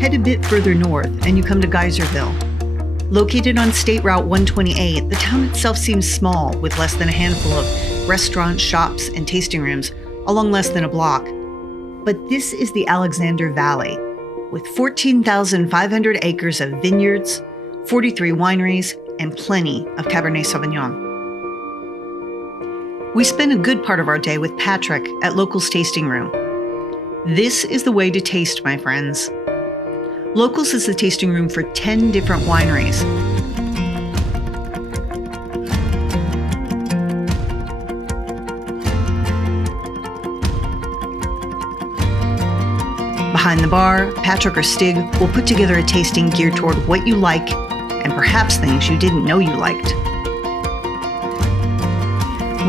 Head a bit further north and you come to Geyserville. Located on State Route 128, the town itself seems small, with less than a handful of restaurants, shops, and tasting rooms along less than a block. But this is the Alexander Valley, with 14,500 acres of vineyards, 43 wineries, and plenty of Cabernet Sauvignon. We spent a good part of our day with Patrick at Locals Tasting Room. This is the way to taste, my friends. Locals is the tasting room for 10 different wineries. Behind the bar, Patrick or Stig will put together a tasting geared toward what you like and perhaps things you didn't know you liked.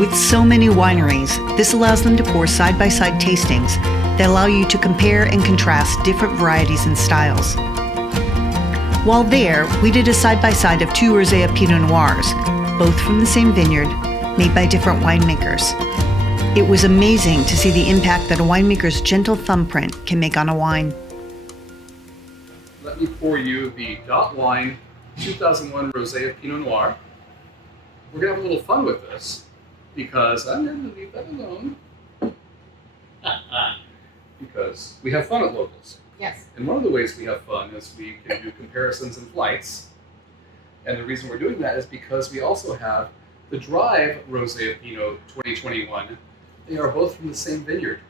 With so many wineries, this allows them to pour side-by-side tastings that allow you to compare and contrast different varieties and styles. While there, we did a side-by-side of 2 Rosé Pinot Noirs, both from the same vineyard, made by different winemakers. It was amazing to see the impact that a winemaker's gentle thumbprint can make on a wine. Let me pour you the Dot Wine 2001 Rosé Pinot Noir. We're gonna have a little fun with this because I'm gonna leave that alone. Because we have fun at Locals. Yes. And one of the ways we have fun is we can do comparisons and flights. And the reason we're doing that is because we also have the Drive Rosé Pinot 2021. They are both from the same vineyard.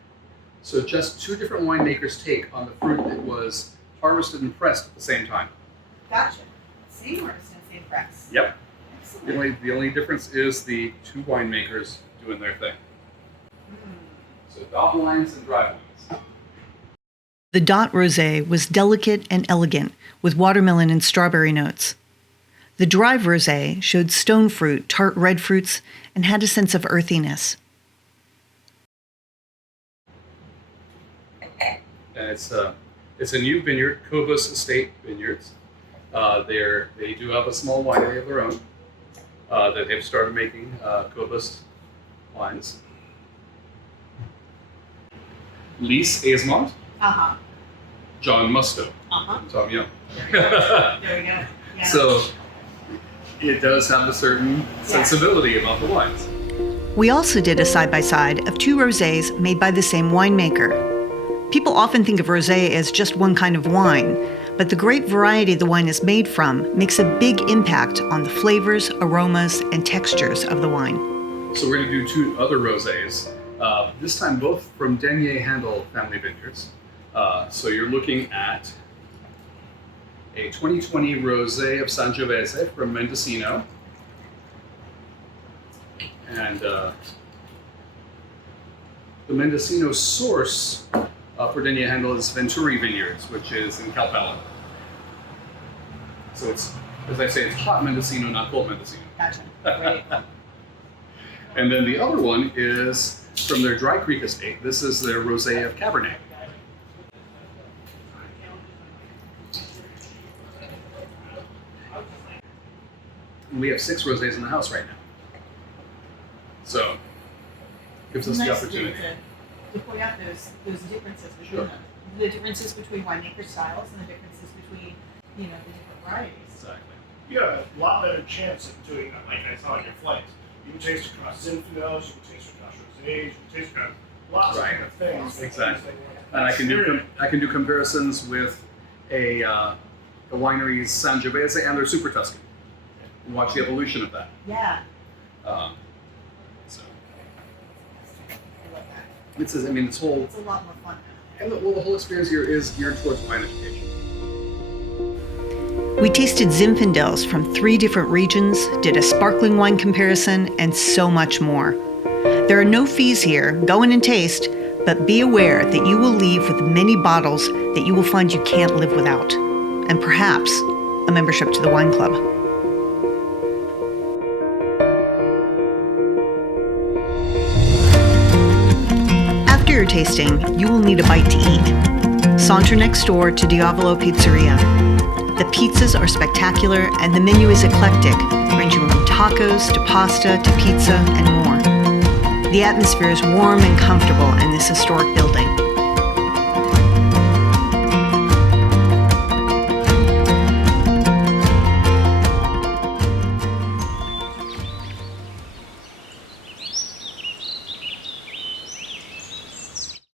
So just 2 different winemakers' take on the fruit that was harvested and pressed at the same time. Gotcha. Same harvest and same press. Yep. Excellent. The only difference is the 2 winemakers doing their thing. So Dot wines and Drive wines. The Dot Rosé was delicate and elegant, with watermelon and strawberry notes. The Drive Rosé showed stone fruit, tart red fruits, and had a sense of earthiness. And it's a new vineyard, Cobus Estate Vineyards. They do have a small winery of their own that they've started making Cobus wines. Lise Aismont, Uh-huh. John Musto, Uh-huh. Tom Young. There we go. There we go. Yeah. So it does have a certain sensibility about the wines. We also did a side-by-side of 2 rosés made by the same winemaker. People often think of rosé as just one kind of wine, but the great variety the wine is made from makes a big impact on the flavors, aromas, and textures of the wine. So we're going to do 2 other rosés, this time both from Denier-Handal family vineyards. So you're looking at a 2020 Rosé of Sangiovese from Mendocino. And the Mendocino source for Denier-Handal is Venturi Vineyards, which is in Calpella. So it's, as I say, it's hot Mendocino, not cold Mendocino. Gotcha. Great. And then the other one is from their Dry Creek estate. This is their Rosé of Cabernet. And we have 6 rosés in the house right now. So, gives us the opportunity. To point out those differences between Sure. them. The differences between winemaker styles and the differences between, the different varieties. Exactly. You have a lot better chance of doing that, like I saw on your flights. You can taste across Zinfandels, you can taste across Rosés, you can taste across lots of Right. different things. Exactly. And I can do comparisons with a winery's Sangiovese and their Super Tuscan, and watch the evolution of that. Yeah. So I love that. it's a whole It's a lot more fun now. and the whole experience here is geared towards wine education. We tasted Zinfandels from 3 different regions, did a sparkling wine comparison, and so much more. There are no fees here. Go in and taste, but be aware that you will leave with many bottles that you will find you can't live without, and perhaps a membership to the wine club. After your tasting, you will need a bite to eat. Saunter next door to Diavolo Pizzeria. The pizzas are spectacular and the menu is eclectic, ranging from tacos to pasta to pizza and more. The atmosphere is warm and comfortable in this historic building.